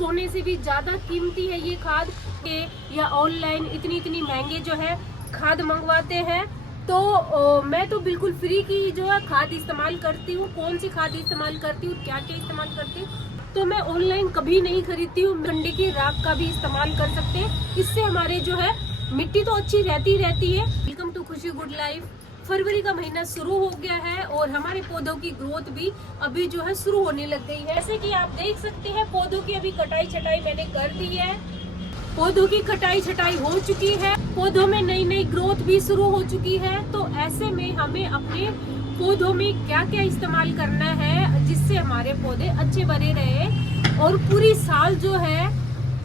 सोने से भी ज्यादा कीमती है ये खाद के, या ऑनलाइन इतनी महंगे जो है खाद मंगवाते हैं। तो मैं तो बिल्कुल फ्री की जो है खाद इस्तेमाल करती हूँ। कौन सी खाद इस्तेमाल करती हूँ, क्या क्या इस्तेमाल करती हूँ, तो मैं ऑनलाइन कभी नहीं खरीदती हूँ। गंडे की राख का भी इस्तेमाल कर सकते हैं, इससे हमारे जो है मिट्टी तो अच्छी रहती है। वेलकम टू खुशी गुड लाइफ। फरवरी का महीना शुरू हो गया है और हमारे पौधों की ग्रोथ भी अभी जो है शुरू होने लग गई है। जैसे कि आप देख सकते हैं पौधों की अभी कटाई छटाई मैंने कर दी है। पौधों की कटाई छटाई हो चुकी है, पौधों में नई ग्रोथ भी शुरू हो चुकी है। तो ऐसे में हमें अपने पौधों में क्या क्या इस्तेमाल करना है जिससे हमारे पौधे अच्छे बने रहे और पूरी साल जो है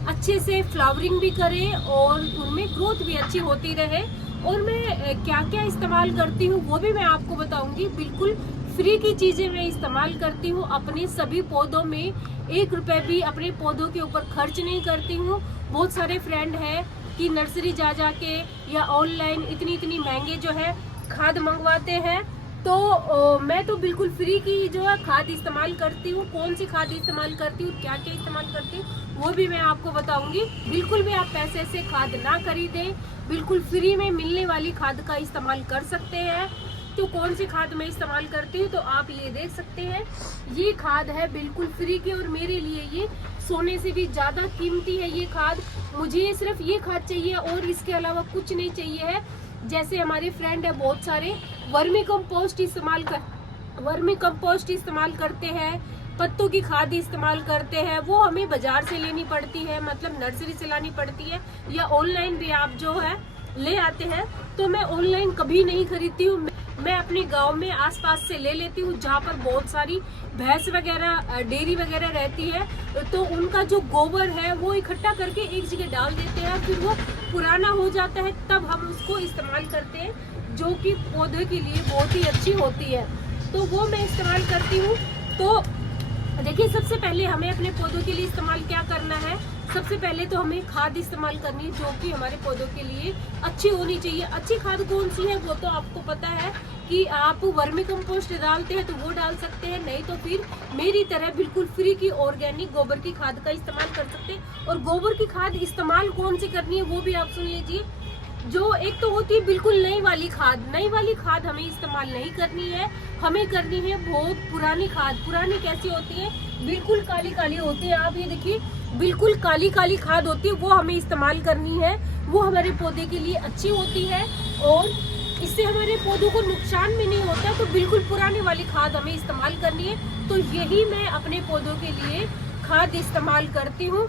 अच्छे से फ्लावरिंग भी करे और उनमें ग्रोथ भी अच्छी होती रहे। और मैं क्या क्या इस्तेमाल करती हूँ वो भी मैं आपको बताऊंगी। बिल्कुल फ्री की चीजें मैं इस्तेमाल करती हूँ अपने सभी पौधों में। 1 रुपए भी अपने पौधों के ऊपर खर्च नहीं करती हूँ। बहुत सारे फ्रेंड हैं कि नर्सरी जा के या ऑनलाइन इतनी महंगे जो है खाद मंगवाते हैं। तो मैं तो बिल्कुल फ्री की जो है खाद इस्तेमाल करती हूँ। कौन सी खाद इस्तेमाल करती हूँ, क्या क्या इस्तेमाल करती हूँ वो भी मैं आपको बताऊंगी। बिल्कुल भी आप पैसे से खाद ना खरीदें, बिल्कुल फ्री में मिलने वाली खाद का इस्तेमाल कर सकते हैं। तो कौन सी खाद मैं इस्तेमाल करती हूँ तो आप ये देख सकते हैं, ये खाद है बिल्कुल फ्री की और मेरे लिए ये सोने से भी ज्यादा कीमती है। ये खाद मुझे सिर्फ ये खाद चाहिए और इसके अलावा कुछ नहीं चाहिए है। जैसे हमारे फ्रेंड है बहुत सारे वर्मी कंपोस्ट इस्तेमाल करते हैं, पत्तों की खाद इस्तेमाल करते हैं। वो हमें बाजार से लेनी पड़ती है, मतलब नर्सरी से लानी पड़ती है, या ऑनलाइन भी आप जो है ले आते हैं। तो मैं ऑनलाइन कभी नहीं खरीदती हूँ, मैं अपने गांव में आसपास से ले लेती हूँ जहाँ पर बहुत सारी भैंस वगैरह डेयरी वगैरह रहती है। तो उनका जो गोबर है वो इकट्ठा करके एक जगह डाल देते हैं, फिर वो पुराना हो जाता है, तब हम उसको इस्तेमाल करते हैं, जो कि पौधे के लिए बहुत ही अच्छी होती है। तो वो मैं इस्तेमाल करती हूँ। तो देखिए, सबसे पहले हमें अपने पौधों के लिए इस्तेमाल क्या करना है। सबसे पहले तो हमें खाद इस्तेमाल करनी है जो कि हमारे पौधों के लिए अच्छी होनी चाहिए। अच्छी खाद कौन सी है वो तो आपको पता है कि आप वर्मी कंपोस्ट डालते हैं तो वो डाल सकते हैं, नहीं तो फिर मेरी तरह बिल्कुल फ्री की ऑर्गेनिक गोबर की खाद का इस्तेमाल कर सकते हैं। और गोबर की खाद इस्तेमाल कौन सी करनी है वो भी आप सुन लीजिए। जो एक तो होती है बिल्कुल नई वाली खाद हमें इस्तेमाल नहीं करनी है, हमें करनी है बहुत पुरानी खाद। पुरानी कैसी होती है, बिल्कुल काली होती है। आप ये देखिए, बिल्कुल काली खाद होती है, वो हमें इस्तेमाल करनी है। वो हमारे पौधे के लिए अच्छी होती है और इससे हमारे पौधों को नुकसान भी नहीं होता। तो बिल्कुल पुरानी वाली खाद हमें इस्तेमाल करनी है। तो यही मैं अपने पौधों के लिए खाद इस्तेमाल करती हूँ।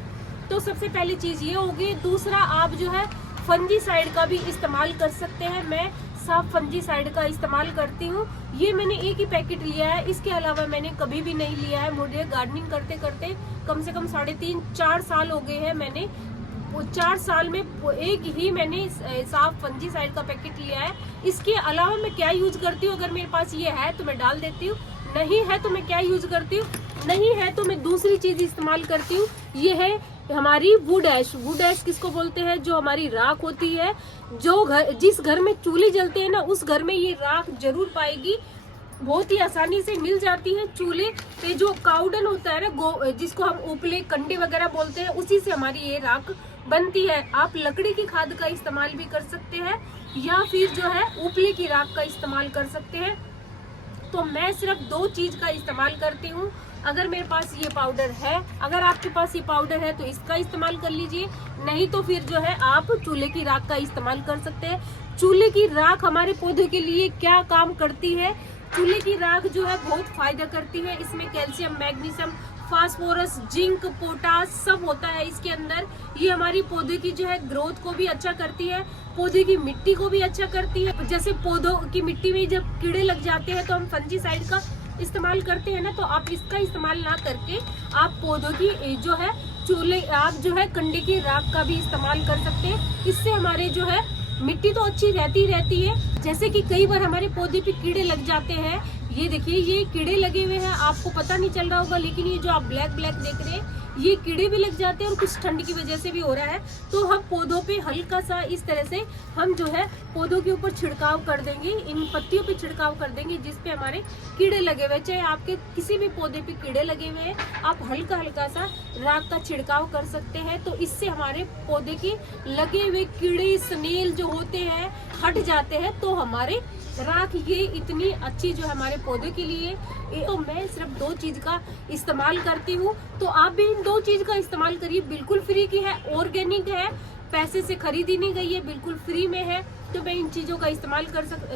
तो सबसे पहली चीज ये होगी। दूसरा, आप जो है फंजीसाइड का भी इस्तेमाल कर सकते हैं। मैं साफ फंजीसाइड का इस्तेमाल करती हूँ। ये मैंने एक ही पैकेट लिया है, इसके अलावा मैंने कभी भी नहीं लिया है। मुझे गार्डनिंग करते करते कम से कम 3.5-4 साल हो गए हैं। मैंने 4 साल में एक ही मैंने साफ फंजीसाइड का पैकेट लिया है। इसके अलावा मैं क्या यूज करती हूँ, अगर मेरे पास ये है तो मैं डाल देती हूँ, नहीं है तो मैं क्या यूज करती हूँ, नहीं है तो मैं दूसरी चीज इस्तेमाल करती हूँ। ये है हमारी वुड ऐश किसको बोलते हैं, जो हमारी राख होती है। जिस घर में चूल्हे जलते हैं ना, उस घर में ये राख जरूर पाएगी, बहुत ही आसानी से मिल जाती है। चूल्हे पे जो काउडन होता है ना, जिसको हम उपले कंडे वगैरह बोलते हैं, उसी से हमारी ये राख बनती है। आप लकड़ी की खाद का इस्तेमाल भी कर सकते हैं या फिर जो है उपले की राख का इस्तेमाल कर सकते हैं। तो मैं सिर्फ 2 चीज का इस्तेमाल करती हूँ। अगर मेरे पास ये पाउडर है, अगर आपके पास ये पाउडर है तो इसका इस्तेमाल कर लीजिए, नहीं तो फिर जो है आप चूल्हे की राख का इस्तेमाल कर सकते हैं। चूल्हे की राख हमारे पौधे के लिए क्या काम करती है, चूल्हे की राख जो है बहुत फायदा करती है। इसमें calcium, magnesium, phosphorus, zinc, potash सब होता है इसके अंदर। ये हमारी पौधे की जो है ग्रोथ को भी अच्छा करती है, पौधे की मिट्टी को भी अच्छा करती है। जैसे पौधों की मिट्टी में जब कीड़े लग जाते हैं तो हम फंजीसाइड का इस्तेमाल करते हैं ना, तो आप इसका इस्तेमाल ना करके आप पौधों की जो है आप जो है कंडे की राख का भी इस्तेमाल कर सकते हैं। इससे हमारे जो है मिट्टी तो अच्छी रहती है। जैसे कि कई बार हमारे पौधे पे कीड़े लग जाते हैं, ये देखिए ये कीड़े लगे हुए हैं, आपको पता नहीं चल रहा होगा, लेकिन ये जो आप ब्लैक देख रहे हैं ये कीड़े भी लग जाते हैं और कुछ ठंड की वजह से भी हो रहा है। तो हम पौधों पे हल्का सा इस तरह से हम जो है पौधों के ऊपर छिड़काव कर देंगे, इन पत्तियों पे छिड़काव कर देंगे जिसपे हमारे कीड़े लगे हुए, चाहे आपके किसी भी पौधे पे कीड़े लगे हुए हैं, आप हल्का हल्का सा राख का छिड़काव कर सकते हैं। तो इससे हमारे पौधे की लगे हुए कीड़े स्नेल जो होते हैं हट जाते हैं। तो हमारे राख ये इतनी अच्छी जो हमारे पौधे के लिए, तो मैं सिर्फ 2 चीज का इस्तेमाल करती हूँ, तो आप भी इन 2 चीज का इस्तेमाल करिए। बिल्कुल फ्री की है, ऑर्गेनिक है, पैसे से खरीदी नहीं गई है, बिल्कुल फ्री में है। तो मैं इन चीजों का इस्तेमाल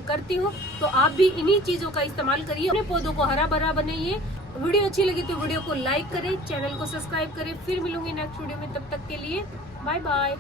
करती हूँ, तो आप भी इन्हीं चीजों का इस्तेमाल करिए, अपने पौधों को हरा भरा बनाइए। वीडियो अच्छी लगी तो वीडियो को लाइक करें, चैनल को सब्सक्राइब करें। फिर मिलूंगी नेक्स्ट वीडियो में, तब तक के लिए बाय बाय।